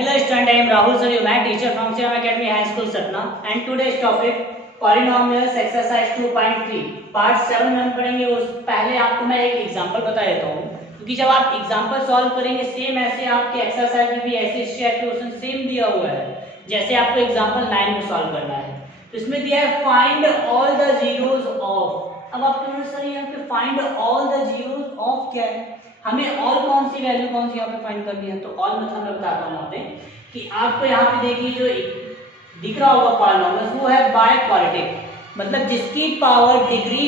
Hello student, I am Rahul sir, your math teacher from Siam Academy High School Satna and today's topic polynomials exercise 2.3 part 7 में हम पढ़ेंगे। उस पहले आपको मैं एक एग्जांपल बता देता हूँ, क्योंकि जब आप एग्जांपल सॉल्व करेंगे सेम ऐसे आपके एक्सरसाइज में भी ऐसे स्टेप क्वेश्चन सेम दिया हुआ है जैसे आपको एग्जांपल 9 में सॉल्व करना है। तो इसमें दिया है find all the zeros of. अब आप कहोगे सर यहाँ पे find all the zeros of क्या है, हमें ऑल कौन सी वैल्यू कौन सी यहाँ पे फाइंड करनी है। तो ऑल मतलब मैं बताता हूँ यहाँ पे कि आपको यहाँ पे देखिए जो दिख रहा होगा पॉलिनॉमियल्स वो है बाय क्वाड्रेटिक, मतलब जिसकी पावर डिग्री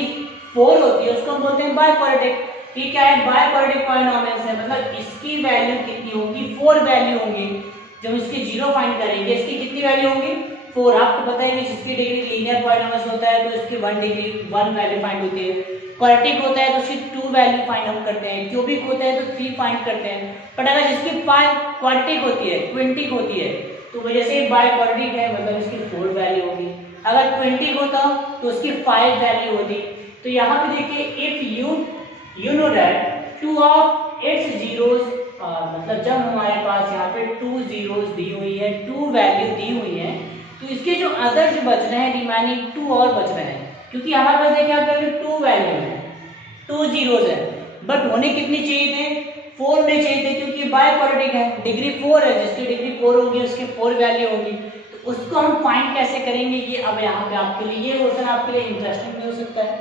4 होती है उसको हम बोलते हैं बाय क्वाड्रेटिक। ये क्या है, बाय क्वाड्रेटिक पॉलिनॉमियल्स है, मतलब इसकी वैल्यू कितनी होगी, 4 वैल्यू होंगी। जब इसकी जीरो फाइंड करेंगे इसकी कितनी वैल्यू होंगी, 4। आपको पता है कि जिसकी डिग्री लीनियर पॉलिनॉमियल्स होता है तो इसकी 1 वैल्यू फाइंड होती है, क्वाड्रेटिक होता है तो उसकी 2 वैल्यू फाइंड हम करते हैं, क्यूबिक होता है तो 3 फाइंड करते हैं। बट अगर जिसकी 5 क्वाड्रेटिक होती है, क्विंटिक होती है, तो वजह से बाय क्वाड्रेटिक है मतलब इसकी 4 वैल्यू होगी। अगर क्विंटिक होता तो उसकी 5 वैल्यू होती। तो यहाँ पे देखिए if you know that 2 of its zeros, मतलब जब हमारे पास यहाँ पे 2 जीरोस दी हुई है, 2 वैल्यू दी हुई है, तो इसके जो अदर जो बच रहे हैं रिमेनिंग 2 और बच रहे हैं, क्योंकि हमारे पास देखिए यहाँ पे 2 वैल्यू है, 2 जीरोस है, बट होने कितनी चाहिए थे, 4 होने चाहिए थे, क्योंकि बाय क्वाड्रेटिक है, डिग्री 4 है, जिसकी डिग्री 4 होगी उसकी 4 वैल्यू होगी। तो उसको हम फाइंड कैसे करेंगे, ये अब यहाँ पे आपके लिए ये क्वेश्चन आपके लिए इंटरेस्टिंग भी हो सकता है,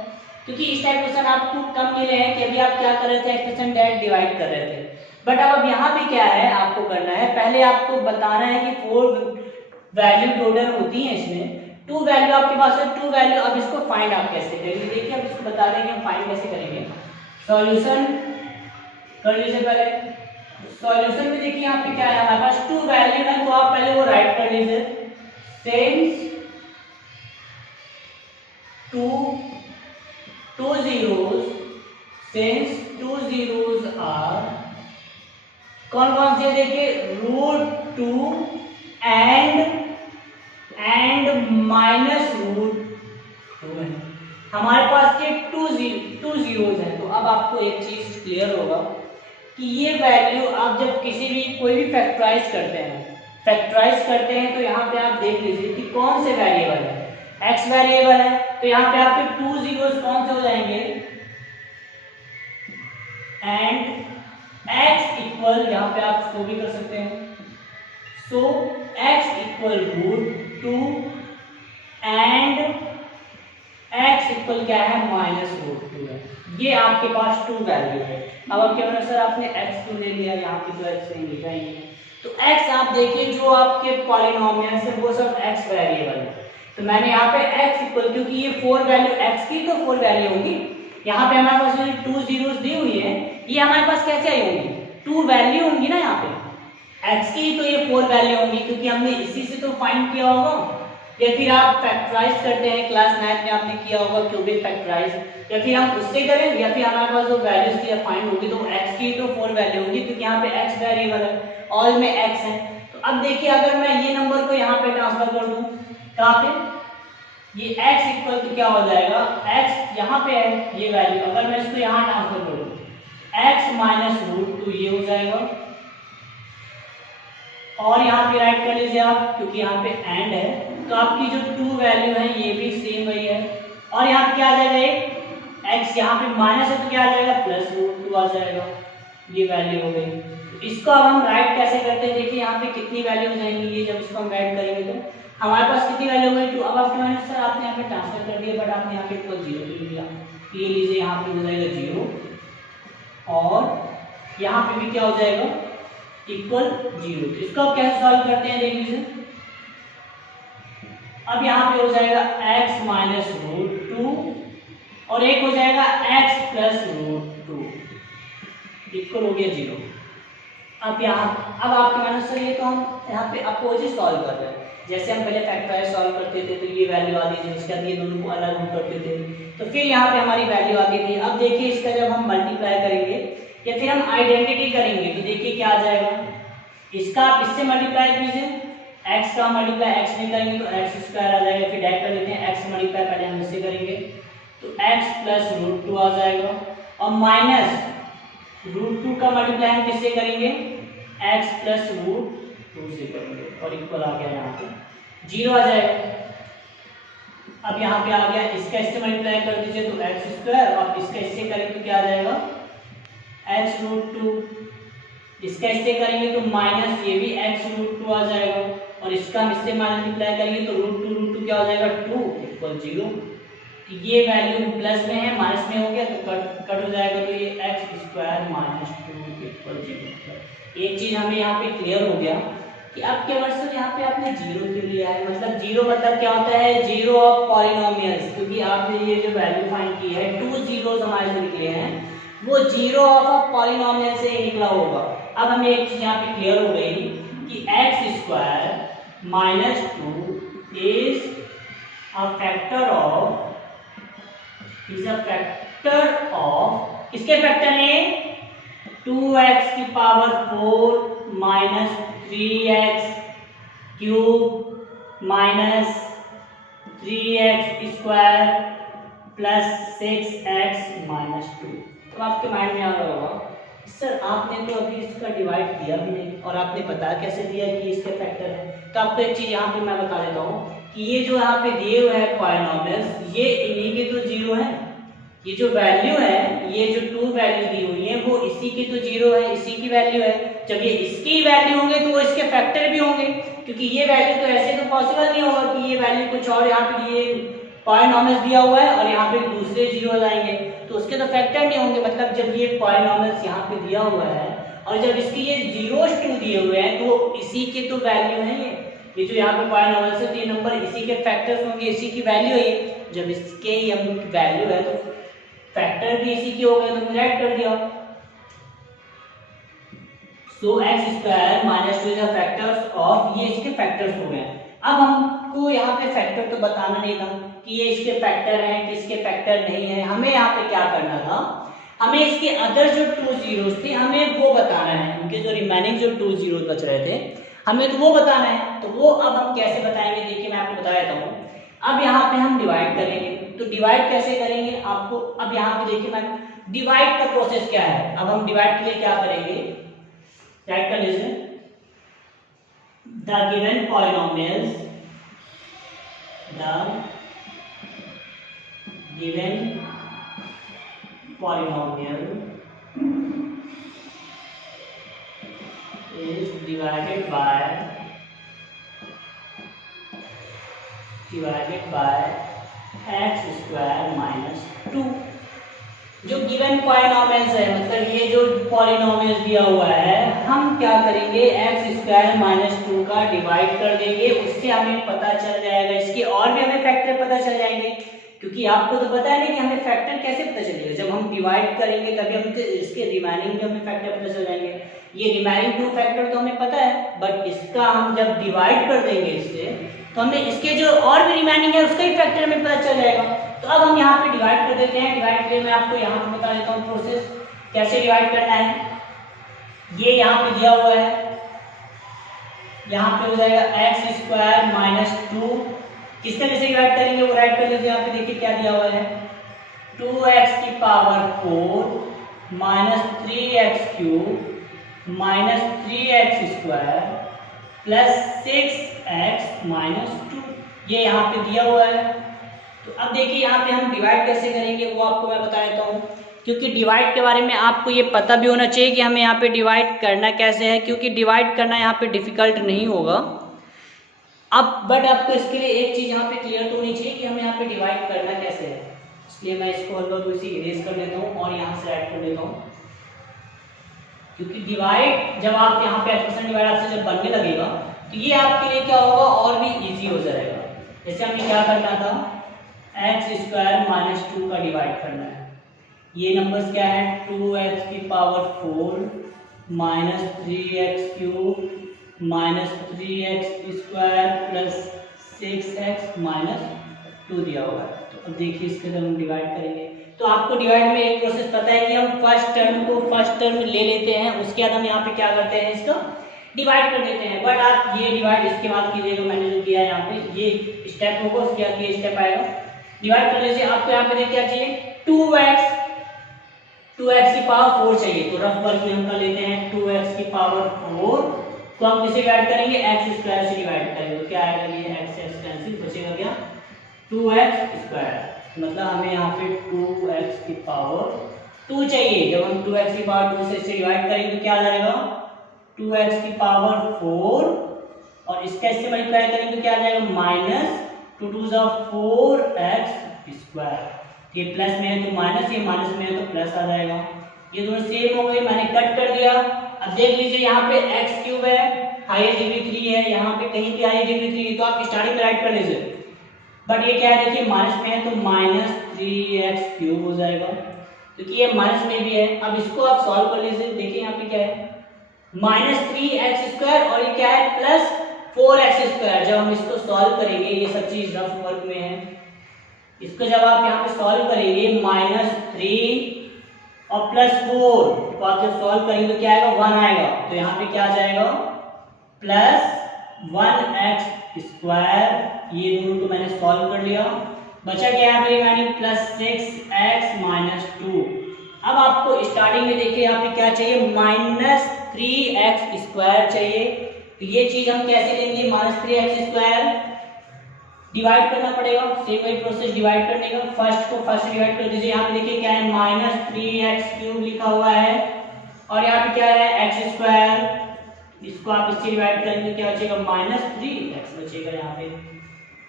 क्योंकि इस टाइप क्वेश्चन आपको कम मिले हैं कि अभी आप क्या कर रहे थे, एक्सप्रेशन दैट डिवाइड कर रहे थे। बट अब यहाँ पे क्या है आपको करना है, पहले आपको बताना है कि 4 वैल्यू टोटल होती है, इसमें 2 वैल्यू आपके पास है, 2 वैल्यू। अब इसको फाइंड आप कैसे करेंगे, देखिए अब इसको बता दें कि हम फाइंड कैसे करेंगे। सॉल्यूशन कर लीजिए पहले। सॉल्यूशन में देखिए यहाँ पे क्या है, हमारे पास 2 वैल्यू है, तो आप पहले वो राइट कर लीजिए। Since 2 zeros, since 2 zeros are कौन कौन से देखिए √2 एंड -√2 है। हमारे पास ये 2 zeros है। तो अब आपको एक चीज क्लियर होगा कि ये वैल्यू आप जब किसी भी कोई भी फैक्टराइज करते हैं तो यहाँ पे आप देख लीजिए कि कौन से वेरिएबल है, x वेरिएबल है, तो यहाँ पे आपके 2 zeros कौन से हो जाएंगे, एंड x इक्वल, यहाँ पे आप सो भी कर सकते हैं, सो x equal √2 and x equal क्या है, -√2 है। ये आपके पास 2 वैल्यू है। अब आप क्या बोले सर आपने x क्यों ले लिया, यहाँ पे तो x नहीं लिखा ही है। तो x आप देखिए जो आपके पॉलिनॉमियल्स है वो सब x वेरिएबल है, तो मैंने यहाँ पे x इक्वल, क्योंकि ये 4 वैल्यू x की तो 4 वैल्यू होगी। यहाँ पे हमारे पास जो 2 जीरोस दी हुई है ये हमारे पास कैसे आई होंगी, 2 वैल्यू होंगी ना यहाँ पे x की, तो ये 4 वैल्यू होंगी, क्योंकि हमने इसी से तो फाइंड किया होगा। या फिर आप फैक्टराइज करते हैं, क्लास 9 में आपने किया होगा क्यूबिक फैक्टराइज, या फिर हम उससे करें, या फिर हमारे पास जो वैल्यूज की फाइंड होगी तो x की तो 4 वैल्यू होगी, क्योंकि यहाँ पे x वेरिएबल है, ऑल में x है। तो अब देखिए अगर मैं ये नंबर को यहाँ पे ट्रांसफर कर दूं कहाँ पे, ये x इक्वल तो क्या हो जाएगा, x यहाँ पे है ये वैल्यू, अगर मैं इसको यहाँ ट्रांसफर करूँ x -√2 ये हो जाएगा, और यहाँ पे राइट कर लीजिए आप, क्योंकि यहाँ पे एंड है तो आपकी जो 2 वैल्यू है ये भी सेम वही है, और यहाँ पे क्या आ जाएगा, एक x यहाँ पे माइनस है तो क्या आ जाएगा, +√2 आ जाएगा, ये वैल्यू हो गई। तो इसको अब हम राइट कैसे करते हैं, देखिए यहाँ पे कितनी वैल्यू हो जाएंगी, ये जब इसको हम ऐड करेंगे तो हमारे पास कितनी वैल्यू हो गई 2। अब आपके माइनस सर आपने यहाँ पे ट्रांसफर कर दिया, बट आपने यहाँ पे इक्वल 0 ले लिया, ये लीजिए यहाँ पे हो जाएगा 0, और यहाँ पे भी क्या हो जाएगा, इक्वल 0। तो इसको आप कैसे सॉल्व करते हैं देख लीजिए। अब यहाँ पे हो जाएगा x -√2 और एक हो जाएगा x +√2 इक्वल हो गया 0। अब यहाँ अब आपके माइनस सर ये तो हम यहाँ पे अपोजिट सॉल्व कर रहे हैं, जैसे हम पहले फैक्टराइज सॉल्व करते थे तो ये वैल्यू आती थी, उसके बाद ये दोनों को अलग हम करते थे तो फिर यहाँ पे हमारी वैल्यू आती थी। अब देखिए इसका जब हम मल्टीप्लाई करेंगे या फिर हम आइडेंटिटी करेंगे तो देखिए क्या आ जाएगा, इसका आप इससे मल्टीप्लाई कीजिए, x का मल्टीप्लाई x में करेंगे तो x² आ जाएगा, फिर डायरेक्ट कर लेते हैं x मल्टीप्लाई पहले हम इससे करेंगे तो x +√2 आ जाएगा, और माइनस √2 का मल्टीप्लाई हम किससे करेंगे, x +√2 2 से करेंगे और इक्वल आ गया, यहाँ पे 0 आ जाएगा। अब यहाँ पे आ गया, इसका इससे मल्टीप्लाई कर दीजिए तो एक्स स्क्वायर, और इसका इससे करेंगे तो क्या आ जाएगा x√2, इसका इससे करेंगे तो माइनस ये भी x√2 आ जाएगा, और इसका हम इससे मल्टीप्लाई करेंगे तो √2 क्या हो जाएगा 2 इक्वल 0। ये वैल्यू प्लस में है माइनस में हो गया तो कट हो जाएगा, तो ये x² - 2 इक्वल 0। एक चीज हमें यहाँ पे क्लियर हो गया कि अब केवल सर यहाँ पे आपने 0 क्यों लिया है, मतलब 0 मतलब क्या होता है, 0 ऑफ पॉलिनोमियल्स, क्योंकि आपने ये जो वैल्यू फाइंड की है 2 zeros हमारे से निकले हैं, वो 0 ऑफ पॉलिनोमियल से ही निकला होगा। अब हमें एक चीज यहाँ पे क्लियर हो गई कि x² - 2 is a factor of किसके फैक्टर है, 2x की power 4 minus 3x cube minus 3x square plus 6x minus 2। तो आपके माइंड में आ रहा होगा सर आपने तो अभी इसका डिवाइड किया भी नहीं और आपने पता कैसे दिया कि इसके फैक्टर है। तो आपको एक चीज यहाँ पे मैं बता देता हूँ कि ये जो यहाँ पे दिए हुए हैं पॉलिनोमियल्स, ये इन्हीं के तो 0 है, ये जो वैल्यू है, ये जो 2 वैल्यू दी हुई है वो इसी की तो 0 है, इसी की वैल्यू है। जब ये इसकी वैल्यू होंगे तो वो इसके फैक्टर भी होंगे, क्योंकि ये वैल्यू तो ऐसे तो पॉसिबल नहीं होगा कि ये वैल्यू कुछ और यहाँ पे ये पॉलिनोमियल्स दिया हुआ है और यहाँ पे दूसरे 0 आएंगे तो उसके तो फैक्टर नहीं होंगे। मतलब जब ये पॉलिनोमियल्स यहाँ पे दिया हुआ है और जब इसके ये 0s 2 दिए हुए हैं तो इसी के तो वैल्यू है, ये जो यहाँ पे पॉलिनोमियल्स है, ये नंबर इसी के फैक्टर्स होंगे, इसी की वैल्यू है। जब इसके ये वैल्यू है तो फैक्टर भी इसी के हो गए, तो हमने ऐड कर दिया। सो x² - 2 is the factors of, ये इसके फैक्टर्स हो गए। अब हमको यहाँ पे फैक्टर तो बताना नहीं था कि ये इसके फैक्टर हैं कि इसके फैक्टर नहीं है। हमें यहाँ पे क्या करना था, हमें इसके अदर जो 2 zeros थे हमें वो बताना है, उनके जो रिमेनिंग जो 2 zeros बच रहे थे हमें तो वो बताना है। तो वो अब हम कैसे बताएंगे, देखिए मैं आपको बता देता हूँ। अब यहाँ पे हम डिवाइड करेंगे, तो डिवाइड कैसे करेंगे आपको, अब यहाँ पे देखिए मैं डिवाइड का प्रोसेस क्या है। अब हम डिवाइड के लिए क्या करेंगे, राइट कर लीजिए, the given polynomials, the given polynomial is divided by x² - 2। जो गिवन पॉलिनोमियल्स है, मतलब ये जो पॉलिनोमियल्स दिया हुआ है, हम क्या करेंगे x² - 2 का डिवाइड कर देंगे, उससे हमें पता चल जाएगा, इसके और भी हमें फैक्टर पता चल जाएंगे। क्योंकि आपको तो पता है ना कि हमें फैक्टर कैसे पता चलेगा, जब हम डिवाइड करेंगे तभी हम इसके रिमेनिंग भी हमें फैक्टर पता चल जाएंगे। ये रिमेनिंग 2 फैक्टर तो हमें पता है, बट इसका हम जब डिवाइड कर देंगे इससे, तो हमें इसके जो और भी रिमेनिंग है उसका ही फैक्टर हमें पता चल जाएगा। तो अब हम यहाँ पे डिवाइड कर देते हैं। डिवाइड के लिए मैं आपको यहाँ पे बता देता हूँ प्रोसेस कैसे डिवाइड करना है। ये यहाँ पे दिया हुआ है, यहाँ पे हो जाएगा x² - 2। किस तरह से डिवाइड करेंगे वो राइट कर लीजिए। यहाँ पे देखिए क्या दिया हुआ है, 2x की power 4 minus 3x cube minus 3x square plus 6x minus 2, ये यहाँ पे दिया हुआ है। तो अब देखिए यहाँ पे हम डिवाइड कैसे करेंगे वो आपको मैं बता देता हूँ, क्योंकि डिवाइड के बारे में आपको ये पता भी होना चाहिए कि हमें यहाँ पे डिवाइड करना कैसे है, क्योंकि डिवाइड करना यहाँ पे डिफिकल्ट नहीं होगा। अब बट आपको इसके लिए एक चीज़ यहाँ पे क्लियर तो होनी चाहिए कि हमें यहाँ पे डिवाइड करना कैसे है, इसलिए मैं इसको हल्का थोड़ी सी इरेज कर लेता हूँ और यहाँ से ऐड कर लेता हूँ। क्योंकि डिवाइड जब आप यहाँ पे एक्सप्रेशन डिवाइड आपसे जब बनने लगेगा तो ये आपके लिए क्या होगा और भी इजी हो जाएगा। जैसे हमें क्या करना था, x² - 2 का डिवाइड करना है। ये नंबर्स क्या है, 2x की power 4 minus 3x cube minus 3x square plus 6x minus 2 दिया हुआ है। तो अब देखिए इसके जब हम डिवाइड करेंगे तो आपको डिवाइड में एक प्रोसेस पता है कि हम फर्स्ट टर्म को फर्स्ट टर्म ले लेते हैं, उसके बाद हम यहाँ पे क्या करते हैं, इसका डिवाइड कर देते हैं। बट आप ये डिवाइड इसके बाद कीजिएगा, मैंने जो किया है यहाँ पे ये स्टेप होगा, उसके बाद ये स्टेप आएगा। डिवाइड कर लीजिए। आपको यहाँ पे देखिए क्या चाहिए, 2x की पावर 4 चाहिए, तो रफ वर्क में हम कर लेते हैं 2x की पावर 4 तो हम किसे डिवाइड करेंगे, एक्स स्क्वायर से डिवाइड करेंगे, तो क्या आएगा, ये एक्स एक्स कैंसिल, बचेगा क्या 2x स्क्वायर। मतलब हमें यहाँ पे 2x की पावर 2 चाहिए। जब हम 2x की पावर 2 से इसे डिवाइड करेंगे तो क्या आ जाएगा 2x की पावर 4, और इसका इससे मल्टीप्लाई करेंगे तो क्या आ जाएगा माइनस 2 2 जा 4x स्क्वायर। ये प्लस में है तो माइनस, ये माइनस में है तो प्लस आ जाएगा। ये दोनों सेम हो गए, मैंने कट कर दिया। अब देख लीजिए यहाँ पे x क्यूब है, हाईएस्ट डिग्री 3 है, यहाँ पे कहीं भी हाईएस्ट डिग्री 3 है तो आप स्टार्टिंग में राइट कर लीजिए। बट ये क्या है, देखिए माइनस में है तो माइनस 3x क्यूब हो जाएगा, क्योंकि ये माइनस में भी है। अब इसको आप सॉल्व कर लीजिए, देखिए यहाँ पे क्या है माइनस 3x स्क्वायर, और ये क्या है प्लस 4x स्क्वायर। जब हम इसको सॉल्व करेंगे, ये सब चीज रफ वर्क में है, इसको जब आप यहाँ पे सॉल्व करेंगे माइनस 3 और प्लस 4, तो आप जब सॉल्व करेंगे तो क्या आएगा 1 आएगा, तो यहाँ पे क्या आ जाएगा प्लस 1x स्क्वायर। ये दोनों को मैंने सॉल्व कर लिया, बचा क्या यहाँ पे यानी प्लस 6x माइनस 2। अब आपको स्टार्टिंग में देखिए यहाँ पे क्या चाहिए माइनस 3x स्क्वायर चाहिए, तो ये चीज हम कैसे लेंगे, माइनस 3x स्क्वायर डिवाइड करना पड़ेगा, सेम वही प्रोसेस डिवाइड करने का। फर्स्ट को फर्स्ट डिवाइड कर दीजिए, यहाँ पे देखिए क्या है माइनस 3x क्यूब लिखा हुआ है, और यहाँ पे क्या है x स्क्वायर, इसको आप इससे डिवाइड करेंगे क्या बचेगा माइनस 3x बचेगा यहाँ पे,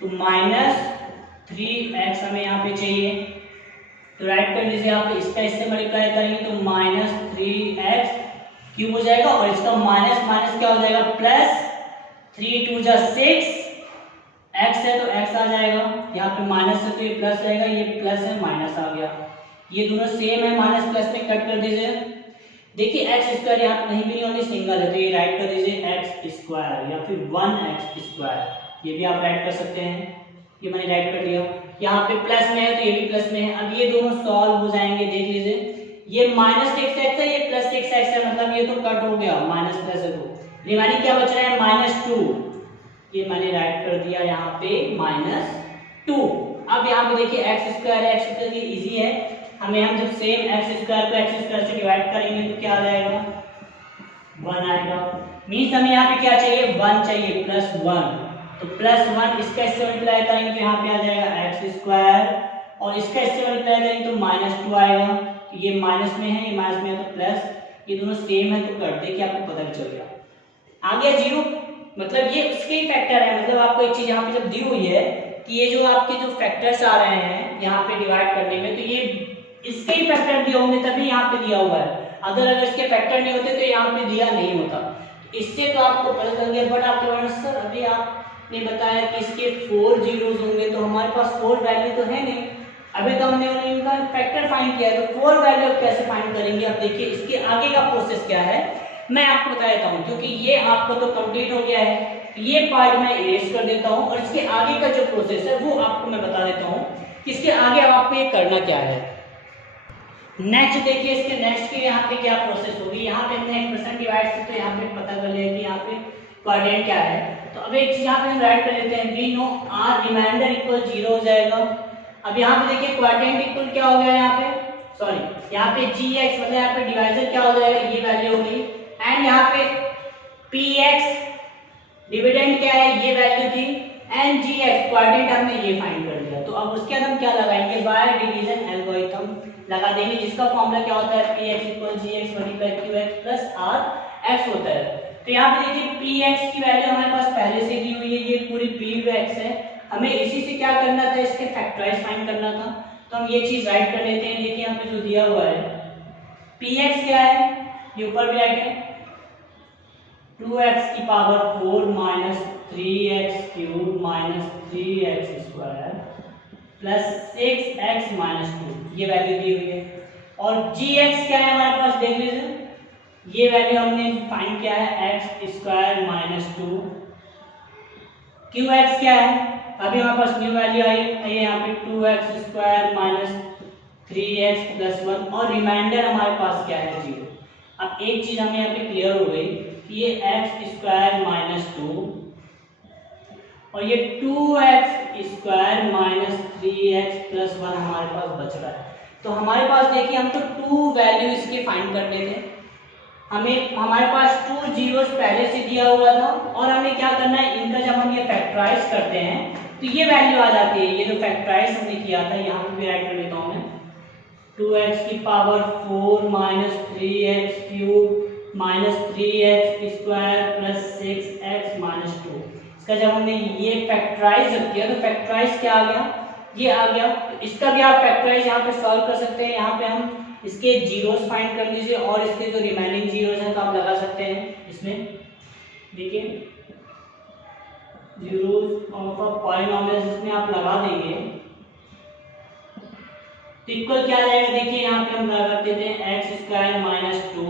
तो माइनस 3x हमें यहाँ पे चाहिए, तो राइट कर लीजिए आप इसका इससे मल्टीप्लाई करेंगे तो माइनस 3x क्यूब हो जाएगा, और इसका माइनस माइनस क्या हो जाएगा प्लस 3 2 जा 6, x है तो x आ जाएगा, यहाँ पे माइनस है तो ये प्लस रहेगा, ये प्लस है माइनस आ गया, ये दोनों सेम है, माइनस प्लस में कट कर दीजिए। देखिए x स्क्वायर यहाँ पे कहीं भी नहीं होगी, सिंगल है, तो ये राइट कर दीजिए x स्क्वायर या फिर 1x स्क्वायर, ये भी आप राइट कर सकते हैं। ये मैंने राइट कर दिया, यहाँ पे प्लस में है तो ये भी प्लस में है। अब ये दोनों सॉल्व हो जाएंगे, देख लीजिए ये माइनस 6x है, ये प्लस 6x है, मतलब ये तो कट हो गया, माइनस प्लस है तो रिमाइनिंग क्या बच रहा है माइनस 2, ये मैंने राइट कर दिया यहाँ पे माइनस 2। अब यहाँ पे देखिए एक्स स्क्वायर है, एक्स स्क्वायर ये इजी है, हम जब सेम एक्स स्क्वायर को एक्स स्क्वायर से डिवाइड करेंगे तो क्या आ जाएगा 1 आएगा। मीन्स हमें यहाँ पे क्या चाहिए 1 चाहिए, प्लस 1, तो प्लस 1 इसका इससे मल्टीप्लाई करेंगे तो यहाँ पे आ जाएगा एक्स स्क्वायर, और इसका इससे मल्टीप्लाई करेंगे तो माइनस 2 आएगा, तो ये माइनस में है, ये माइनस में है तो प्लस, ये दोनों सेम है तो कर दे कि आपको पता चल गया आ गया 0। मतलब ये उसके ही फैक्टर है, मतलब आपको एक चीज यहाँ पे जब दी हुई है कि ये जो आपके जो फैक्टर्स आ रहे हैं यहाँ पे डिवाइड करने में, तो ये इसके ही फैक्टर दिए होंगे तभी यहाँ पे दिया हुआ है, अगर इसके फैक्टर नहीं होते तो यहाँ पे दिया नहीं होता। इससे तो आपको पता चल गया, बट आपके पास सर अभी आपने बताया कि इसके 4 जीरोस होंगे, तो हमारे पास 4 वैल्यू तो है नहीं, अभी तो हमने इनका फैक्टर फाइंड किया है, तो 4 वैल्यू कैसे फाइंड करेंगे। अब देखिए इसके आगे का प्रोसेस क्या है मैं आपको बता देता हूँ, क्योंकि ये आपका तो कंप्लीट हो गया है, ये पार्ट मैं इरेज कर देता हूँ, और इसके आगे का जो प्रोसेस है वो आपको मैं बता देता हूँ कि इसके आगे आपको ये करना क्या है। नेक्स्ट देखिए इसके नेक्स्ट के यहाँ पे क्या प्रोसेस होगी, यहाँ पे हमने 1% डिवाइड से, तो यहाँ पे पता कर लिया कि यहाँ पे क्वाड्रेंट क्या है, तो अब एक चीज यहाँ पे हम राइट कर लेते हैं, we know R remainder equal 0 हो जाएगा। अब यहाँ पे देखिए क्वाड्रेंट इक्वल क्या हो गया यहाँ पे, सॉरी यहाँ पे gx मतलब यहाँ पे डिवाइजर क्या हो जाएगा, ये वैल्यू हो गई, एंड यहाँ पे px डिविडेंड क्या है ये वैल्यू थी, एंड gx क्वाड्रेंट हमने ये फाइंड कर लिया। तो अब उसके बाद हम क्या लगाएंगे, बाय डिवीजन एल्गोरिथम लगा देंगे, जिसका फॉर्मूला क्या होता है px equal gx multiply qx plus rx होता है। तो यहाँ पे देखिए px की वैल्यू हमारे पास पहले से दी हुई है, ये पूरी px है, हमें इसी से क्या करना था, इसके फैक्टराइज फाइंड करना था, तो हम ये चीज राइट कर लेते हैं। देखिए यहाँ पे जो दिया हुआ है px क्या है, ये ऊपर भी राइट है 2x की power 4 minus 3x cube minus 3x square plus 6x minus 2, ये वैल्यू दी हुई है। और gx क्या है हमारे पास देख लीजिए, ये वैल्यू हमने फाइंड किया है x स्क्वायर माइनस 2, qx क्या है, अभी हमारे पास न्यू वैल्यू आई है यहाँ पे 2x square minus 3x plus 1, और रिमाइंडर हमारे पास क्या है 0। अब एक चीज हमें यहाँ पे क्लियर हो गई कि ये x स्क्वायर माइनस 2 और ये 2x square minus 3x plus 1 हमारे पास बच रहा है। तो हमारे पास देखिए हम तो 2 वैल्यू इसके फाइंड करने थे, हमारे पास 2 जीरोस पहले से दिया हुआ था और हमें क्या करना है, इनका जब हम ये फैक्टराइज करते हैं तो ये वैल्यू आ जाती है। ये जो फैक्टराइज हमने किया था यहाँ पे भी राइट कर लेता हूँ मैं, 2x की power 4 minus 3x cube minus 3x square plus 6x minus 2। इसका जब हमने ये फैक्टराइज किया तो फैक्टराइज क्या आ गया, ये आ गया। तो इसका भी आप फैक्टराइज यहाँ पे सॉल्व कर सकते हैं। यहाँ पे हम इसके जीरोस फाइंड कर लीजिए और इसके जो रिमेनिंग जीरोस हैं तो आप लगा सकते हैं इसमें। देखिए जीरोस ऑफ अ पॉलिनोमियल इसमें आप लगा देंगे तो इक्वल क्या आ जाएगा, देखिए यहाँ पे हम लगा देते हैं एक्स स्क्वायर माइनस 2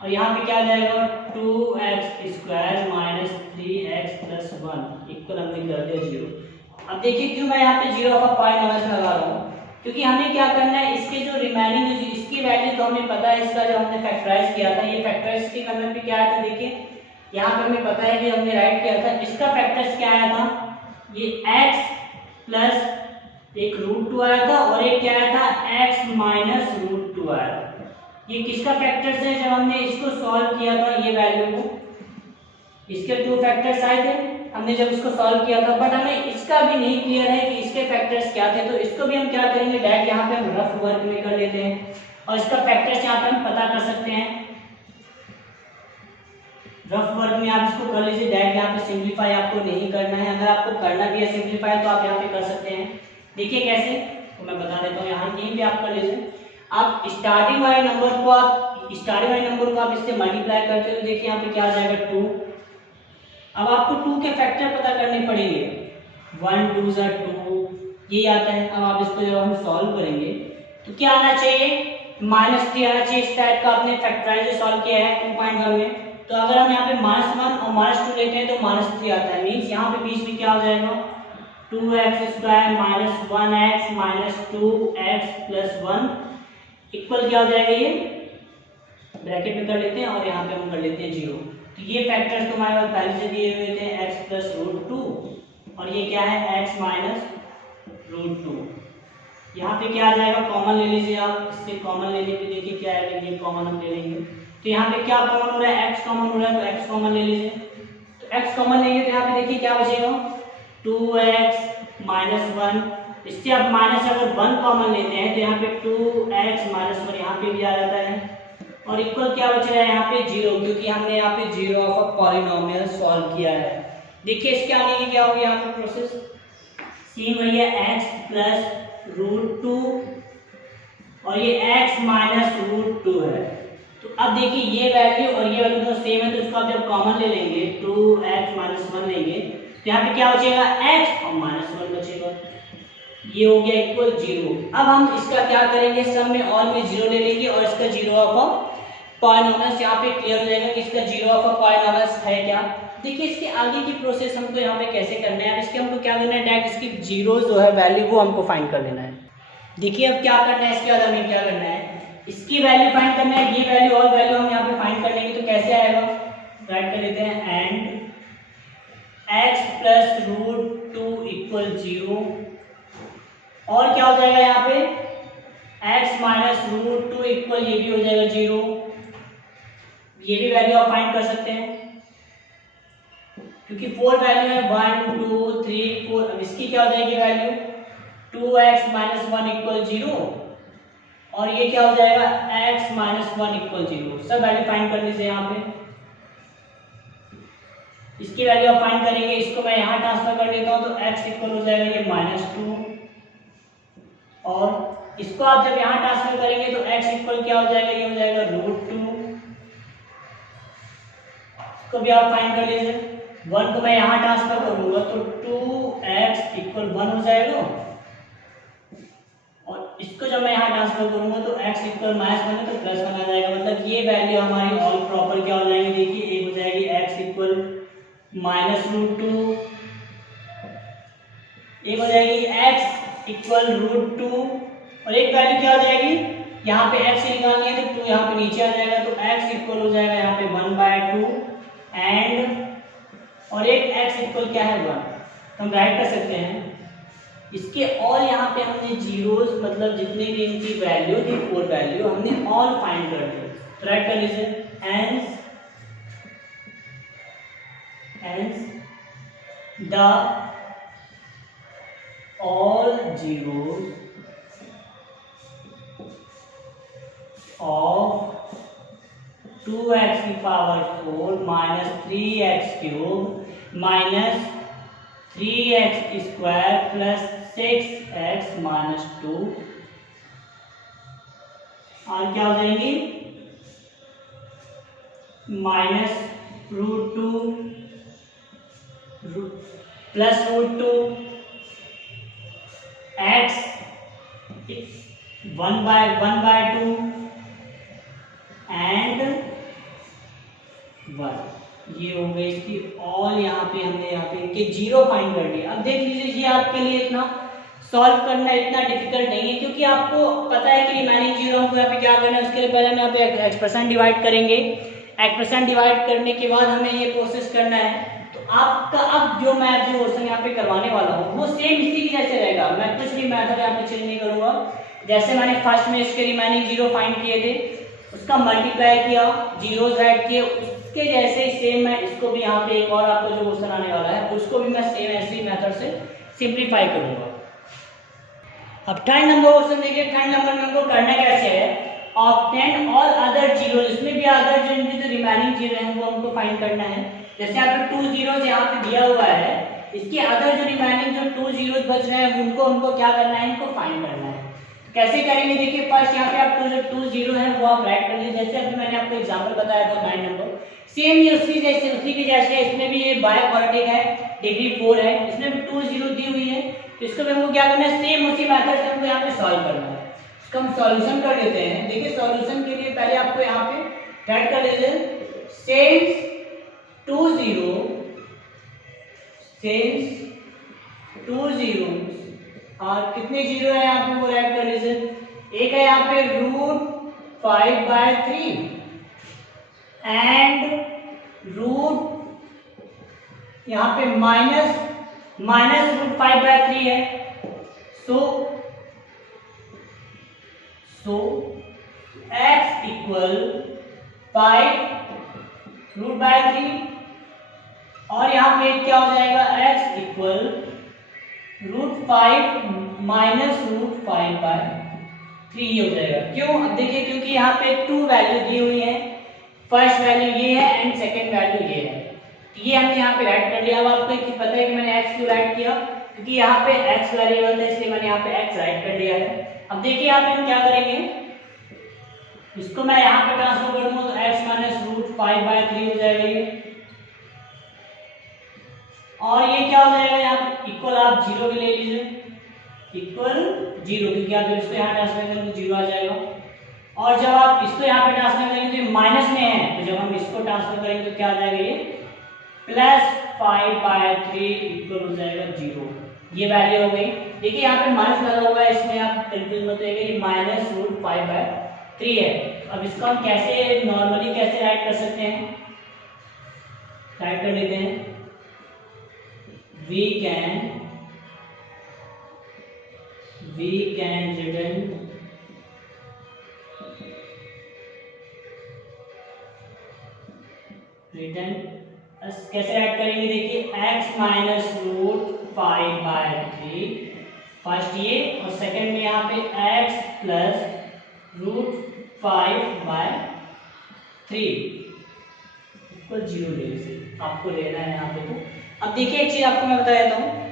और यहाँ पे क्या आ जाएगा 2x square minus 3x plus 1 equal हमने कर दिया 0। अब देखिए क्यों मैं यहाँ पे जीरो ऑफ पॉलिनोमियल लगा रहा हूँ, क्योंकि हमें क्या करना है, इसके जो रिमेनिंग इसकी वैल्यू तो हमें पता है, इसका जब हमने फैक्टराइज किया था ये फैक्टराइज के नंबर पे क्या आया था, देखिए यहाँ पे हमें पता है कि हमने राइट किया था, इसका फैक्टर्स क्या आया था, ये x प्लस एक √2 आया था और एक क्या आया था x माइनस √2 आया था। ये किसका फैक्टर्स है, जब हमने इसको सॉल्व किया था ये वैल्यू को, इसके 2 फैक्टर्स आए थे हमने जब इसको सॉल्व किया था, बट हमें इसका भी नहीं क्लियर है कि इसके फैक्टर्स क्या थे। तो इसको भी हम क्या करेंगे, डायरेक्ट यहाँ पे हम रफ वर्क में कर लेते हैं और इसका फैक्टर्स यहाँ पे हम पता कर सकते हैं। रफ वर्क में आप इसको कर लीजिए, डायरेक्ट यहाँ पे सिंप्लीफाई आपको नहीं करना है। अगर आपको करना भी है सिंप्लीफाई तो आप यहाँ पे कर सकते हैं। देखिए कैसे, तो मैं बता देता हूँ, यहाँ यहीं पे आप कर लीजिए। आप स्टार्टिंग वाले नंबर को आप इससे मल्टीप्लाई करते हो तो देखिए यहाँ पे क्या आ जाएगा 2। अब आपको 2 के फैक्टर पता करने पड़ेंगे, 1 2 2 यही आता है। अब आप इसको जब हम सॉल्व करेंगे तो क्या आना चाहिए, -3 आना चाहिए। इस टाइप का आपने फैक्टराइज सॉल्व किया है 2.1 में, तो अगर हम यहाँ पे -1 और -2 लेते हैं तो -3 आता है। मीन्स यहाँ पे बीच में क्या हो जाएगा, 2x square minus 1x minus 2x plus 1 equal क्या हो जाएगा, ये ब्रैकेट में कर लेते हैं और यहाँ पे हम कर लेते हैं 0। तो ये फैक्टर्स तो हमारे पास पहले से दिए हुए थे, x प्लस √2 और ये क्या है x माइनस √2। यहाँ पे क्या आ जाएगा, कॉमन ले लीजिए आप, इससे कॉमन लेने पे देखिए क्या आएगा, ये कॉमन हम ले लेंगे तो यहाँ पे क्या कॉमन हो रहा है, x कॉमन हो रहा है तो x कॉमन ले लीजिए। तो x कॉमन लेंगे तो यहाँ पे देखिए क्या बचेगा, 2x माइनस 1। इससे आप माइनस अगर 1 कॉमन लेते हैं तो यहाँ पे 2x माइनस 1 यहाँ पे भी आ जाता है और इक्वल क्या बच रहा है यहाँ पे 0, क्योंकि हमने यहाँ पे zero of a polynomial solve किया है। देखिए इसके आगे की क्या होगी यहाँ पे प्रोसेस, सेम वही है, x प्लस √2 और ये x माइनस √2 है। तो अब देखिए ये वैल्यू और ये वैल्यू तो सेम है, तो इसको आप जब कॉमन ले लेंगे 2x माइनस 1 लेंगे तो यहाँ पे क्या बचेगा, x और -1 बचेगा, ये हो गया इक्वल 0। अब हम इसका क्या करेंगे, सब में ऑल में 0 ले लेंगे और इसका जीरो ऑफ अ पॉलिनोमियल्स यहाँ पे क्लियर हो जाएगा कि इसका जीरो ऑफ अ पॉलिनोमियल्स है क्या। देखिए इसके आगे की प्रोसेस हमको यहाँ पे कैसे करना है, अब इसके हमको क्या करना है, डायरेक्ट इसकी जीरो जो है वैल्यू वो हमको फाइंड कर लेना है। देखिए अब क्या करना है, इसके बाद हमें क्या करना है, इसकी वैल्यू फाइंड करना है, ये वैल्यू और वैल्यू हम यहाँ पे फाइंड कर लेंगे तो कैसे आएगा, राइट कर लेते हैं एंड x प्लस √2 इक्वल 0 और क्या हो जाएगा यहाँ पे x माइनस √2 इक्वल ये भी हो जाएगा 0। ये भी वैल्यू आप फाइंड कर सकते हैं क्योंकि 4 वैल्यू है, 1 2 3 4। अब इसकी क्या हो जाएगी वैल्यू, 2x माइनस 1 इक्वल 0 और ये क्या हो जाएगा x माइनस 1 इक्वल 0। सब वैल्यू फाइंड कर लीजिए यहाँ पे, इसकी वैल्यू आप फाइंड करेंगे, इसको मैं यहाँ ट्रांसफर कर लेता हूँ तो x इक्वल हो जाएगा ये -2 और इसको आप जब यहाँ ट्रांसफर करेंगे तो x इक्वल क्या हो जाएगा, ये हो जाएगा √2। इसको भी आप फाइंड कर लीजिए, 1 को मैं यहाँ ट्रांसफर करूंगा तो 2x इक्वल 1 हो जाएगा और इसको जब मैं यहाँ ट्रांसफर करूंगा तो x इक्वल -1 है तो +1 आ जाएगा। मतलब ये वैल्यू हमारी ऑल प्रॉपर क्या हो जाएंगे, देखिए एक हो जाएगी x इक्वल -√2, एक हो जाएगी x इक्वल √2 और एक वैल्यू क्या हो जाएगी, यहाँ पे x निकालनी है तो 2 यहाँ पे नीचे आ जाएगा तो x इक्वल हो जाएगा यहाँ पे 1/2 एंड और एक x इक्वल क्या है 1। हम राइट कर सकते हैं इसके और यहाँ पे हमने जीरोस मतलब जितने भी इनकी वैल्यू थी 4 वैल्यू हमने ऑल फाइंड कर दी। राइट कर लीजिए, hence the all zeros of 2x की power 4 minus 3x cube minus 3x square plus 6x minus 2 और क्या हो जाएंगी माइनस √2 प्लस √2 x 1/2 एंड 1। ये हो गई इसकी ऑल। यहाँ पे हमने यहाँ पे इनके जीरो फाइंड कर दिए। अब देख लीजिए ये आपके लिए इतना सॉल्व करना इतना डिफिकल्ट नहीं है, क्योंकि आपको पता है कि रिमेनिंग जीरो को यहाँ पे क्या करना है। उसके लिए पहले हम यहाँ पे एक्सप्रेशन डिवाइड करेंगे। एक्सप्रेशन डिवाइड करने के बाद हमें ये प्रोसेस करना है। तो आपका अब जो मैं जो क्वेश्चन यहाँ पे करवाने वाला हूँ वो सेम इसी की जैसे रहेगा। मैं कुछ भी मेथड यहाँ पे चेंज नहीं करूँगा। जैसे मैंने फर्स्ट में इसके रिमेनिंग जीरो फाइंड किए थे, उसका मल्टीप्लाई किया, जीरोस ऐड किए, उसके जैसे ही सेम मैं इसको भी यहाँ पे एक और आपको जो क्वेश्चन आने वाला है उसको भी मैं सेम ऐसी मेथड से सिंप्लीफाई करूँगा। अब थर्ड नंबर क्वेश्चन देखिए। थर्ड नंबर में हमको करना कैसे है, ऑब्टेन ऑल अदर जीरो, इसमें भी अदर जो रिमेनिंग जीरो है वो हमको फाइंड करना है। जैसे यहाँ पे 2 जीरोस यहाँ पे दिया हुआ है, इसके अदर जो रिमेनिंग जो 2 जीरोस बच रहे हैं उनको हमको क्या करना है, इनको फाइंड करना है। कैसे करेंगे देखिए, फर्स्ट यहाँ पे आप जो 2 जीरो है वो आप राइट कर लीजिए। जैसे अभी मैंने आपको एग्जांपल बताया था 9 नंबर, सेम ये उसी के जैसे इसमें भी ये बाय क्वाड्रेटिक है, डिग्री 4 है, इसमें भी 2 जीरो दी हुई है। तो इसको भी हमको क्या करना है, सेम उसी मेथड से हमको यहाँ पे सॉल्व करना है। इसका हम सॉल्यूशन कर देते हैं। देखिए सॉल्यूशन के लिए पहले आपको यहाँ पे राइट कर लीजिए, सिंस 2 जीरो और कितने जीरो है यहाँ पे वो राइट कर लीजिए। एक है यहाँ पे √5/3 एंड यहाँ पे माइनस √5/3 है। सो x इक्वल 5√3 और यहाँ पे क्या हो जाएगा, x इक्वल √5 माइनस √5/3 हो जाएगा। क्यों, अब देखिए क्योंकि यहाँ पे 2 वैल्यू दी हुई है, फर्स्ट वैल्यू ये है एंड सेकंड वैल्यू ये है। ये हमने यहाँ पे राइट कर लिया। अब आपको पता है कि मैंने x क्यों राइट किया, क्योंकि यहाँ पे x वेरिएबल था इसलिए मैंने यहाँ पे x राइट कर लिया है। अब देखिए यहाँ पे हम क्या करेंगे, इसको मैं यहाँ पे ट्रांसफर कर दूंगा तो x माइनस √5/3 हो जाएगा ये। और ये क्या हो जाएगा, यहाँ पे इक्वल आप जीरो भी ले लीजिए, इक्वल जीरो, क्योंकि आप इसको यहाँ ट्रांसफर करेंगे तो जीरो आ जाएगा। और जब आप इसको यहाँ पे ट्रांसफर करेंगे तो माइनस में है, तो जब हम इसको ट्रांसफर करेंगे तो क्या आ जाएगा, ये +5/3 इक्वल हो जाएगा 0। ये वैल्यू हो गई। देखिए यहाँ पे माइनस लगा हुआ है, इसमें आप कंफ्यूज मत होइएगा, ये -√5/3 है। अब इसको हम कैसे नॉर्मली कैसे राइट कर सकते हैं, राइट कर लेते हैं। we can written कैसे ऐड करेंगे, देखिए x माइनस √5/3 फर्स्ट ये, और सेकंड में यहाँ पे x प्लस √5/3 इक्वल 0 ले लीजिए, आपको लेना है यहाँ पे। तो अब देखिए एक चीज आपको मैं बता देता हूँ।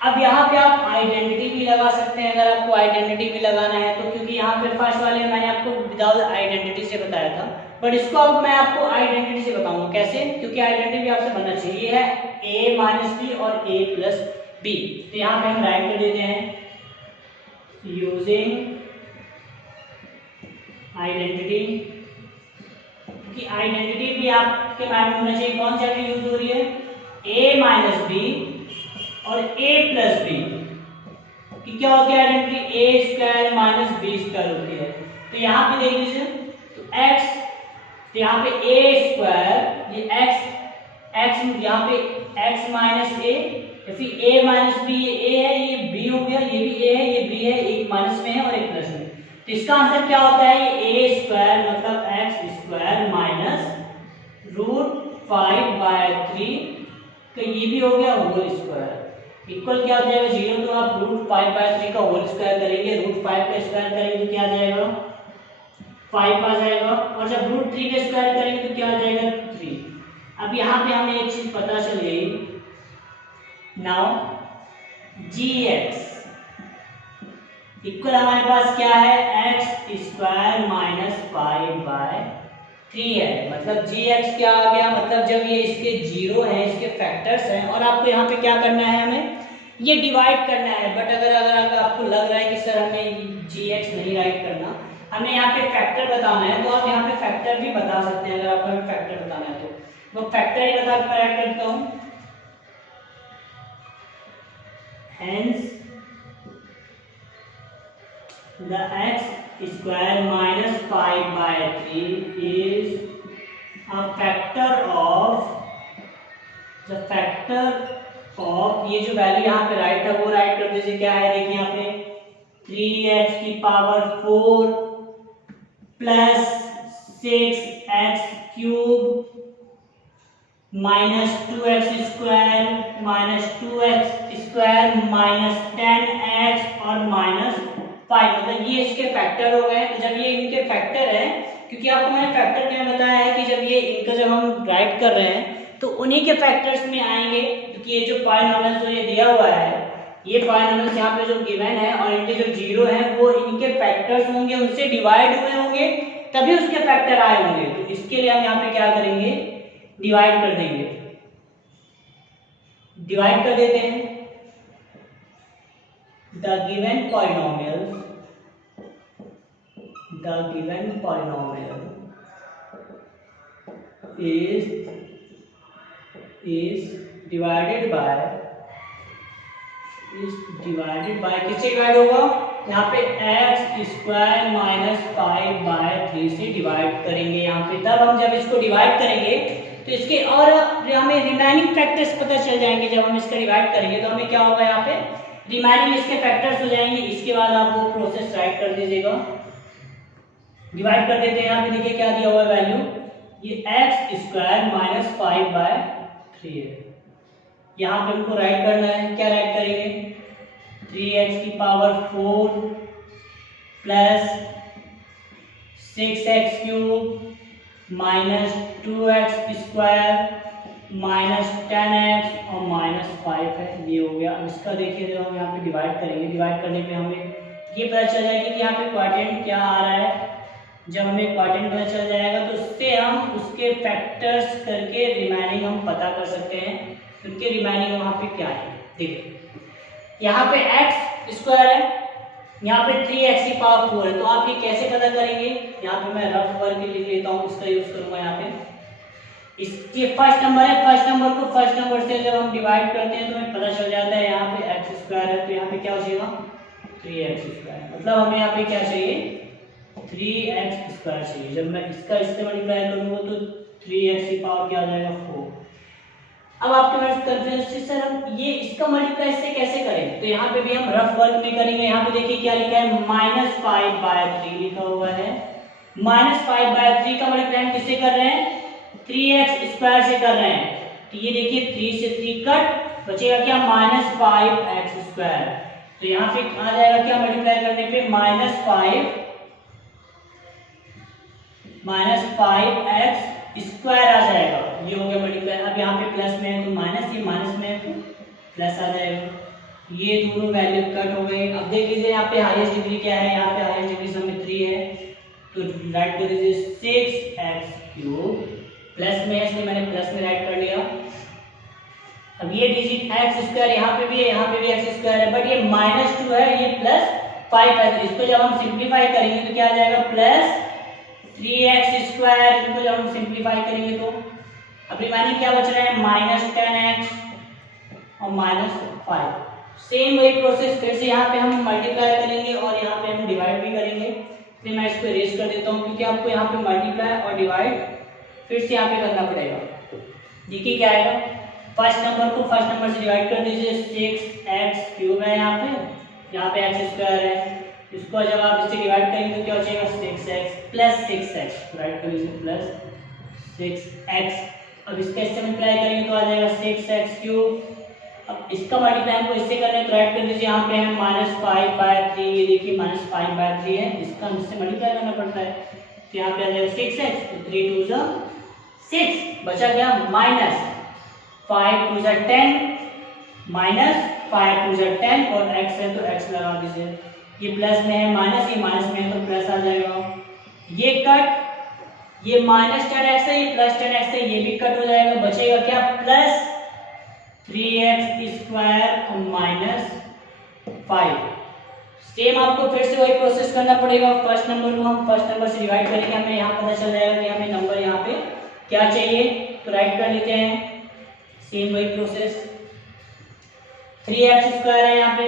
अब यहाँ पे आप आइडेंटिटी भी लगा सकते हैं, अगर आपको आइडेंटिटी भी लगाना है तो, क्योंकि यहाँ पे फर्स्ट वाले मैंने आपको विदाउट आइडेंटिटी से बताया था, बट इसको अब मैं आपको आइडेंटिटी से बताऊंगा कैसे, क्योंकि आइडेंटिटी भी आपसे बनना चाहिए। ये है a माइनस बी और a प्लस बी। तो यहाँ पे हम राइट कर देते हैं यूजिंग आइडेंटिटी, क्योंकि आइडेंटिटी भी आपके माइंड में होना चाहिए। कौन सी यूज हो रही है, a माइनस बी और a प्लस बी, कि क्या होती है आइडेंटिटी, a² माइनस b² होती है। तो यहाँ पे देख लीजिए, तो x, तो यहाँ पे a², ये x यहाँ पे x माइनस a, या फिर a माइनस b, ये a है, ये b हो गया, ये भी a है, ये b है, एक माइनस में है और एक प्लस में। तो इसका आंसर क्या होता है, ये a स्क्वायर मतलब x स्क्वायर माइनस √5/3, तो ये भी हो गया होल स्क्वायर इक्वल क्या हो जाएगा 0। तो आप √5/3 का होल स्क्वायर करेंगे, √5 का स्क्वायर करेंगे तो क्या आ जाएगा 5 आ जाएगा, और जब √3 का स्क्वायर करेंगे तो क्या आ जाएगा 3। अब यहाँ पे हमें एक चीज पता चल गई, नाउ gx इक्वल हमारे पास क्या है, x स्क्वायर माइनस 5/3 है। मतलब gx क्या आ गया, मतलब जब ये इसके जीरो हैं, इसके फैक्टर्स हैं, और आपको यहाँ पे क्या करना है, हमें ये डिवाइड करना है। बट अगर आपको लग रहा है कि सर हमें gx नहीं राइट करना, हमें यहाँ पे फैक्टर बताना है, तो आप यहाँ पे फैक्टर भी बता सकते हैं। अगर आपको हमें फैक्टर बताना है तो फैक्टर ही बता के मैं राइट करता हूँ। Hence the x square minus 5/3 is a factor of ये जो वैल्यू यहाँ पे राइट है वो राइट कर दीजिए। क्या है देखिए यहाँ पे 3x की power 4 plus 6x cube minus 2x square minus 2x square minus 10x और माइनस 5, मतलब ये इसके फैक्टर हो गए। तो जब ये इनके फैक्टर है, क्योंकि आपको मैंने फैक्टर क्या बताया है कि जब ये इनका जब हम राइट कर रहे हैं तो उन्हीं के फैक्टर्स में आएंगे, क्योंकि ये जो पॉलिनोमियल जो ये दिया हुआ है, ये पॉलिनोमियल यहाँ पे जो गिवन है और इनके जो जीरो है वो इनके फैक्टर्स होंगे, उनसे डिवाइड हुए होंगे, तभी उसके फैक्टर आए होंगे। तो इसके लिए हम यहाँ पे क्या करेंगे, डिवाइड कर देंगे, डिवाइड कर देते हैं। The given polynomial is divided by किससे डिवाइड होगा, यहाँ पे x स्क्वायर माइनस 5/3 से डिवाइड करेंगे यहाँ पे। तब हम जब इसको डिवाइड करेंगे तो इसके और हमें रिमेनिंग फैक्टर्स पता चल जाएंगे। जब हम इसका डिवाइड करेंगे तो हमें क्या होगा, यहाँ पे रिमेनिंग इसके फैक्टर्स हो जाएंगे। इसके बाद आप वो प्रोसेस राइट कर दीजिएगा, डिवाइड कर देते हैं। यहाँ पे देखिए क्या दिया हुआ है वैल्यू, ये x स्क्वायर माइनस 5/3 है। यहाँ पे हमको राइट करना है, क्या राइट करेंगे 3x की power 4 plus 6x cube minus 2x square minus 10x और माइनस 5 है, ये हो गया। अब इसका देखिए जब हम यहाँ पे डिवाइड करेंगे, डिवाइड करने पे हमें ये पता चल जाएगा कि यहाँ पे क्वाड्रेंट क्या आ रहा है। जब हमें क्वाड्रेंट पता चल जाएगा तो उससे हम उसके फैक्टर्स करके रिमेनिंग हम पता कर सकते हैं, उनके रिमेनिंग वहाँ पे क्या है। देखिए यहाँ पे x स्क्वायर है, यहाँ पे 3x की पावर 4 है, तो आप ये कैसे पता करेंगे। यहाँ पे मैं रफ वर्क लिख लेता हूँ, इसका यूज करूंगा यहाँ पे। इसके फर्स्ट नंबर है, फर्स्ट नंबर को फर्स्ट नंबर से जब हम डिवाइड करते हैं तो हमें पता चल जाता है यहाँ पे x स्क्वायर है, तो यहाँ पे क्या हो जाएगा 3x स्क्वायर। मतलब हमें यहाँ पे क्या चाहिए 3x स्क्वायर चाहिए। जब मैं इसका इससे मल्टीप्लाई करूंगा तो 3x की पावर क्या आ जाएगा 4। अब आपके पास कंफ्यूजन सर हम ये इसका मल्टीप्लाई इससे कैसे करें, तो यहाँ पे भी हम रफ वर्क में करेंगे। यहाँ पे देखिए क्या लिखा है -5/3 लिखा हुआ है। -5/3 का मल्टीप्लाई किससे कर रहे हैं 3x स्क्वायर से कर रहे हैं। तो ये देखिए 3 से 3 कट, बचेगा क्या -5x स्क्वायर। तो यहाँ पे आ जाएगा क्या मल्टीप्लाई करने पे -5x स्क्वायर आ जाएगा, ये हो गया मल्टीप्लाई। अब यहाँ पे प्लस में है तो माइनस, ये माइनस में है तो प्लस आ जाएगा। ये दोनों वैल्यू कट हो गए। अब देख लीजिए यहाँ पे हाईएस्ट डिग्री क्या है, यहाँ पे हाईएस्ट डिग्री समय 3 है, तो राइट कर दीजिए 6x क्यूब, प्लस में है इसलिए मैंने प्लस में राइट कर लिया। अब ये डिजिट x स्क्वायर यहाँ पे भी है, यहाँ पे भी x स्क्वायर है, बट ये -2 है, ये +5 है। इसको जब हम सिंप्लीफाई करेंगे तो क्या आ जाएगा +3x स्क्वायर। इसको जब हम सिंप्लीफाई करेंगे तो अब रिमाइनिंग क्या बच रहा है -10x और -5। सेम वही प्रोसेस फिर से यहाँ पे हम मल्टीप्लाई करेंगे और यहाँ पे हम डिवाइड भी करेंगे। फिर मैं इसको इरेज कर देता हूँ क्योंकि आपको यहाँ पे मल्टीप्लाई और डिवाइड फिर से यहाँ पे करना पड़ेगा। देखिए क्या आएगा, फर्स्ट नंबर को फर्स्ट नंबर से डिवाइड कर दीजिए, 6x क्यूब है यहाँ पे x स्क्वायर है, इसको जब आप इससे डिवाइड करेंगे तो क्या हो जाएगा 6x प्लस 6x, राइट कर लीजिए प्लस 6x। अब इसका इससे मल्टीप्लाई करेंगे तो आ जाएगा 6x क्यूब। अब इसका मल्टीप्लाई हमको इससे करना है तो राइट कर दीजिए, यहाँ पे है -5/3, ये देखिए -5/3 है, इसका इससे मल्टीप्लाई करना पड़ता है तो यहाँ पे आ जाएगा 6x, तो 3 2 जा 6, बचा क्या -5 2 जा 10, -5 2 जा 10 और x है तो x लगा दीजिए, ये प्लस में है माइनस, ये माइनस में है तो प्लस आ जाएगा, ये कट, ये -10x है, ये +10x है, ये भी कट हो जाएगा, बचेगा क्या प्लस 3x स्क्वायर -5। सेम आपको फिर से वही प्रोसेस करना पड़ेगा, फर्स्ट नंबर को हम फर्स्ट नंबर से डिवाइड करेंगे, हमें यहाँ पता चल जाएगा कि हमें नंबर यहाँ पे क्या चाहिए, तो राइट कर लेते हैं, सेम वही प्रोसेस। 3x स्क्वायर है यहाँ पे,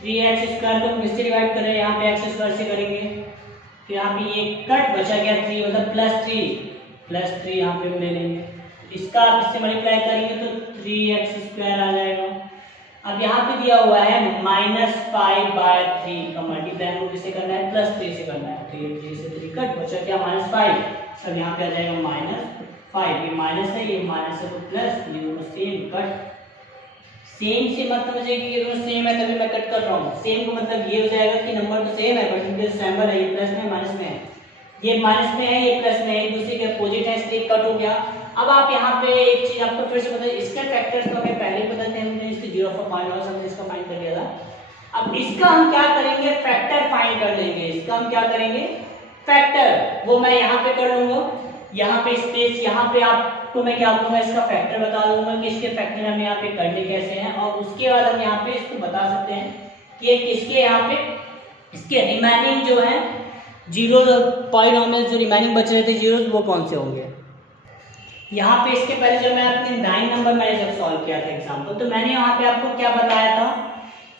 3x स्क्वायर को हम किससे डिवाइड कर रहे हैं, यहाँ पे x स्क्वायर से करेंगे, तो यहाँ पे ये कट बचा गया 3, मतलब +3 यहाँ पे हम ले लेंगे, इसका आप इससे मल्टीप्लाई करेंगे तो 3x स्क्वायर आ जाएगा। अब यहाँ पे दिया हुआ है -5/3 का मल्टीप्लाई हमको किससे करना है, +3 से करना है, तो ये 3 से 3 कट बचा क्या -5, अब यहाँ पे आ जाएगा -5, ये माइनस है, ये माइनस है तो प्लस, ये दोनों सेम कट, सेम से मत समझिए कि ये दोनों सेम है तभी मैं कट कर रहा हूँ, सेम का मतलब ये हो जाएगा कि नंबर तो सेम है बट इनके सिंबल है, ये प्लस में माइनस में है, ये माइनस में है ये प्लस में है, एक दूसरे के अपोजिट है इसलिए कट हो गया। अब आप यहाँ पे एक चीज आपको फिर से पता है, इसके फैक्टर्स तो हमें पहले ही पता थे, हमने इसके 0 ऑफ पॉइंट हमने इसका फाइंड कर लिया था। अब इसका हम क्या करेंगे, फैक्टर फाइंड कर लेंगे, इसका हम क्या करेंगे फैक्टर, वो मैं यहाँ पे कर लूंगा, यहाँ पे स्पेस, यहाँ पे आपको मैं क्या करूंगा इसका फैक्टर बता दूंगा कि इसके फैक्टर हमें यहाँ पे करने कैसे हैं, और उसके बाद हम यहाँ पे इसको बता सकते हैं कि ये किसके यहाँ पे इसके रिमेनिंग जो है जीरोस पॉलिनोमियल्स जो रिमेनिंग बच रहे थे जीरोस वो कौन से होंगे। यहाँ पे इसके पहले जब मैं अपने 9 नंबर मैंने जब सॉल्व किया था एग्जाम्पल, तो मैंने यहाँ पे आपको क्या बताया था,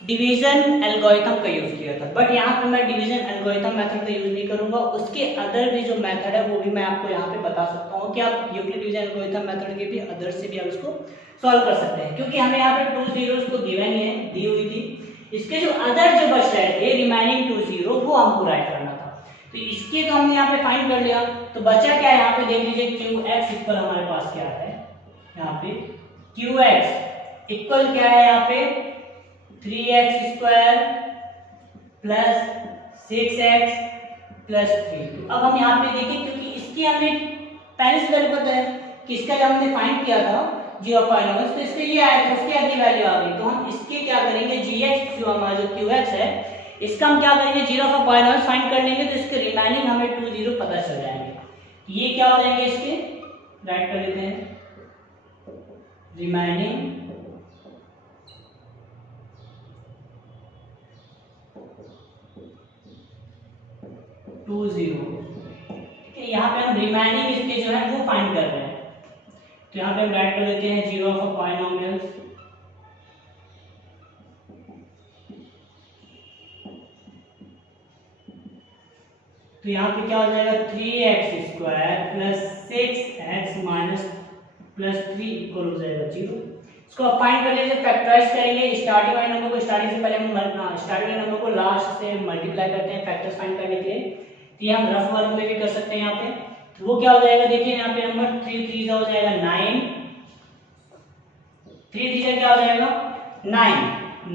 डिवीजन एल्गोरिथम का यूज किया था, बट यहाँ पे मैं डिवीजन एल्गोरिथम मेथड का यूज नहीं करूंगा, उसके अदर भी जो मेथड है वो भी मैं आपको यहाँ पे बता सकता हूँ कि आप यूक्लिड डिवीजन एल्गोरिथम मेथड के भी अदर से भी आप इसको सॉल्व कर सकते हैं, क्योंकि हमें यहाँ पे 2 जीरोस को गिवन है दी हुई थी, इसके जो अदर जो बच रहे थे रिमेनिंग 2 जीरो वो हमको राइट करना था, तो इसके तो हमने यहाँ पे फाइंड कर लिया, तो बचा क्या है यहाँ पे देख लीजिए qx इक्वल हमारे पास क्या है, यहाँ पे qx इक्वल क्या है यहाँ पे 3x square plus 6x plus 3। अब हम यहाँ पे देखें क्योंकि इसकी हमें पहले से वैल्यू पता है कि इसका जब हमने फाइंड किया था जीरो पॉइंट, तो इसके ये आया था, उसके आगे वैल्यू आ गई, तो हम इसके क्या करेंगे gx जो हमारा जो qx है इसका हम क्या करेंगे जीरो ऑफ पॉइंट फाइंड कर लेंगे, तो इसके रिमेनिंग हमें 2 जीरो पता चल जाएंगे, ये क्या हो जाएंगे इसके राइट कर लेते हैं, रिमेनिंग 2 जीरो, ठीक है, यहाँ पे हम रिमेनिंग इसके जो है वो फाइंड कर रहे हैं, तो यहाँ पे हम राइट कर लेते हैं जीरो ऑफ पॉलिनोमियल्स, तो यहाँ पे क्या हो जाएगा 3x square plus 6x minus plus 3 equal हो जाएगा 0। इसको आप फाइंड कर लीजिए, फैक्टराइज करेंगे, स्टार्टिंग वाले नंबर को स्टार्टिंग से पहले हम स्टार्टिंग वाले नंबर को लास्ट से मल्टीप्लाई करते हैं फैक्टर्स फाइंड करने के लिए, तो ये हम रफ वर्क में भी कर सकते हैं यहाँ पे, तो वो क्या हो जाएगा देखिए यहाँ पे नंबर 3 3 हो जाएगा 9, 3 3 क्या हो जाएगा 9,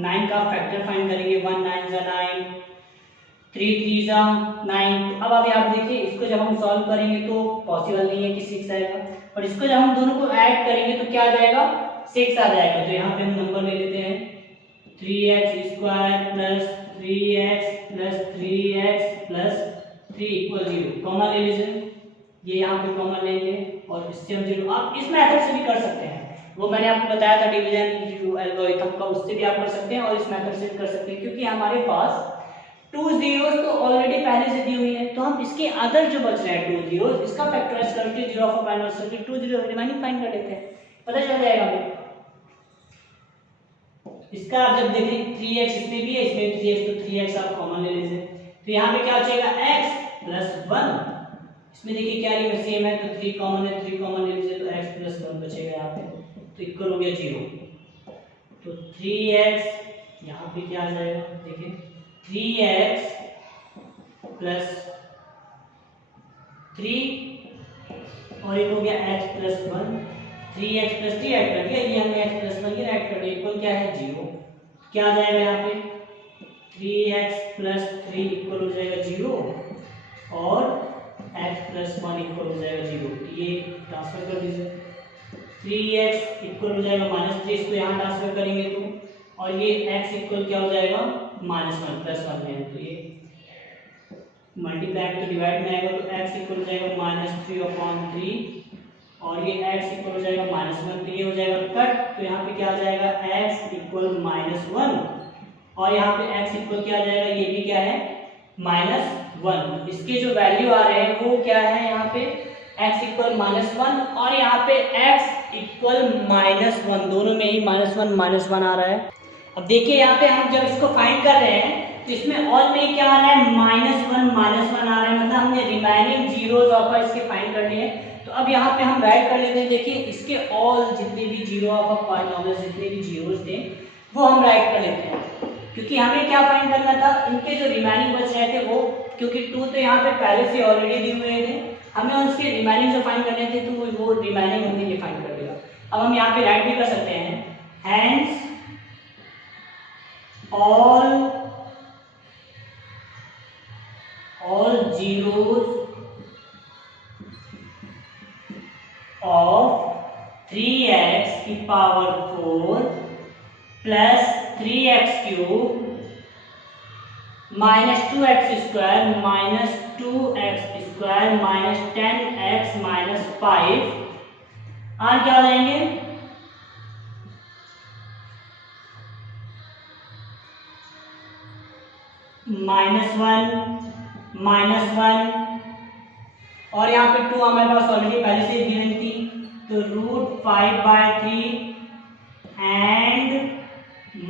9 का फैक्टर फाइंड करेंगे 1 9 जा 9, 3 3 जा 9। अब आप देखिए इसको जब हम सॉल्व करेंगे तो पॉसिबल नहीं है कि 6 आएगा, और इसको जब हम दोनों को ऐड करेंगे तो क्या आ जाएगा 6 आ जाएगा, तो यहाँ पे हम नंबर ले लेते हैं 3x square plus 3x plus 3x plus 3 equal 0, common ले लीजिए, ये यहाँ पे कॉमन लेंगे और इससे हम 0, आप इस मेथड से भी कर सकते हैं, वो मैंने आपको बताया था डिवीजन एल्गोरिथम का, उससे भी आप कर सकते हैं और इस मेथड से भी कर सकते हैं, क्योंकि हमारे पास 2 जीरोस तो ऑलरेडी पहले से दी हुई है, तो हम इसके अदर जो बच रहे हैं 2 जीरोस इसका फैक्टराइज करके जीरो ऑफ माइनस करके 2 जीरो रिमेनिंग फाइंड कर लेते हैं, पता चल जाएगा हमें। इसका आप जब देखें 3x इसमें भी है, इसमें 3x, तो 3x आप कॉमन ले लीजिए, तो यहाँ पे क्या बचेगा x प्लस 1, इसमें देखिए क्या रहेगा सेम है, तो 3 कॉमन है, 3 कॉमन ले लीजिए, तो x प्लस 1 बचेगा यहाँ पे, तो इक्वल हो गया 0, तो 3x यहाँ पे क्या आ जाएगा देखिए 3x प्लस 3 और एक हो गया x plus 1, 3x plus 3 add कर दिया, ये हमने x प्लस 1 ये ऐड कर दिया, इक्वल क्या है 0। क्या आ जाएगा यहाँ पे 3x प्लस 3 इक्वल हो जाएगा 0 और x प्लस 1 इक्वल हो जाएगा 0। ये ट्रांसफर कर दीजिए, 3x इक्वल हो जाएगा -3, इसको यहाँ ट्रांसफर करेंगे तो, और ये x इक्वल क्या हो जाएगा -1 प्लस 1 है, तो ये मल्टीप्लाई तो डिवाइड में आएगा, तो x इक्वल हो जाएगा -3/3 और ये x इक्वल हो जाएगा -1, तो ये हो जाएगा कट, तो यहाँ पे क्या आ जाएगा x इक्वल -1 और यहाँ पे x इक्वल क्या आ जाएगा, ये भी क्या है -1। इसके जो वैल्यू आ रहे हैं वो क्या है यहाँ पे x इक्वल -1 और यहाँ पे x इक्वल -1, दोनों में ही -1 आ रहा है। अब देखिए यहाँ पे हम जब इसको फाइंड कर रहे हैं तो इसमें ऑल में क्या आ रहा है -1 आ रहा है, मतलब हमने रिमेनिंग जीरोस ऑफ इसके फाइंड करने हैं। तो अब यहाँ पे हम राइट कर लेते हैं, देखिए इसके ऑल जितने भी जीरो ऑफ पॉलिनोमियल्स जितने भी जीरोस थे वो हम राइट कर लेते हैं, क्योंकि हमें क्या फाइंड करना था, इनके जो रिमेनिंग बच रहे थे वो, क्योंकि 2 तो यहाँ पे पहले से ऑलरेडी दिए हुए थे, हमें उसके रिमेनिंग जो फाइंड करने थे तो वो रिमेनिंग हमें ये फाइंड कर देगा। अब हम यहाँ पे राइट भी कर सकते हैं, hence all zeros of 3x की power 4 plus 3x cube minus 2x square minus 2x square minus 10x minus 5 और क्या हो जाएंगे -1 और यहाँ पे 2 हमारे पास ऑलरेडी पहले से गिवन थी, तो √5/3 एंड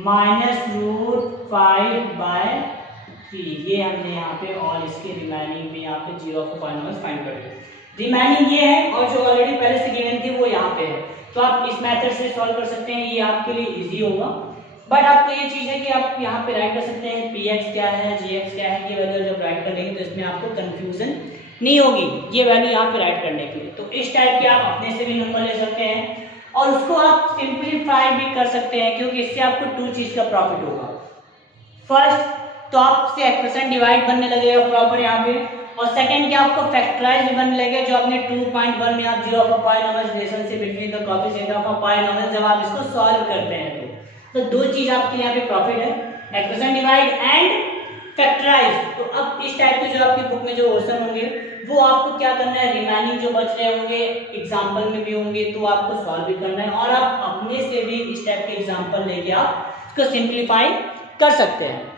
-√5/3, ये हमने यहाँ पे और इसके रिमेनिंग में यहाँ पे जीरो ऑफ पॉलिनोमियल्स फाइंड कर दिए। रिमेनिंग ये है और जो ऑलरेडी पहले से गिवन थी वो यहाँ पे है, तो आप इस मेथड से सॉल्व कर सकते हैं, ये आपके लिए इजी होगा। बट आपको ये चीज है कि आप यहाँ पे राइट कर सकते हैं px क्या है gx क्या है, ये वैल्यू जब राइट करेंगे तो इसमें आपको कंफ्यूजन नहीं होगी, ये वैल्यू यहाँ पे राइट करने के लिए। तो इस टाइप के आप अपने से भी नंबर ले सकते हैं और उसको आप सिंप्लीफाई भी कर सकते हैं, क्योंकि इससे आपको 2 चीज का प्रॉफिट होगा। फर्स्ट तो आपसे एक्सप्रेशन डिवाइड बनने लगेगा प्रॉपर यहाँ पे, और सेकंड क्या आपको फैक्टराइज भी बनने लगेगा, जो आपने 2.1 में आप zero of a polynomial relationship between the coefficient of a polynomial जब आप इसको सॉल्व करते हैं तो 2 चीज आपके यहाँ पे प्रॉफिट है, एक्सप्रेशन डिवाइड एंड फैक्टराइज। तो अब इस टाइप के जो आपकी बुक में जो क्वेश्चन होंगे वो आपको क्या करना है, रिमेनिंग जो बच रहे होंगे एग्जाम्पल में भी होंगे तो आपको सॉल्व भी करना है, और आप अपने से भी इस टाइप के एग्जाम्पल लेके आप इसको सिंप्लीफाई कर सकते हैं।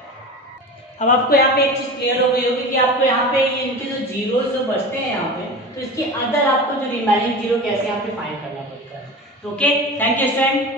अब आपको यहाँ पे एक चीज क्लियर हो गई होगी कि आपको यहाँ पे ये इनके जो जीरोस जो बचते हैं यहाँ पे, तो इसके अंदर आपको जो रिमेनिंग जीरो कैसे यहाँ पे फाइंड करना पड़ता है। तो ओके, थैंक यू स्टूडेंट।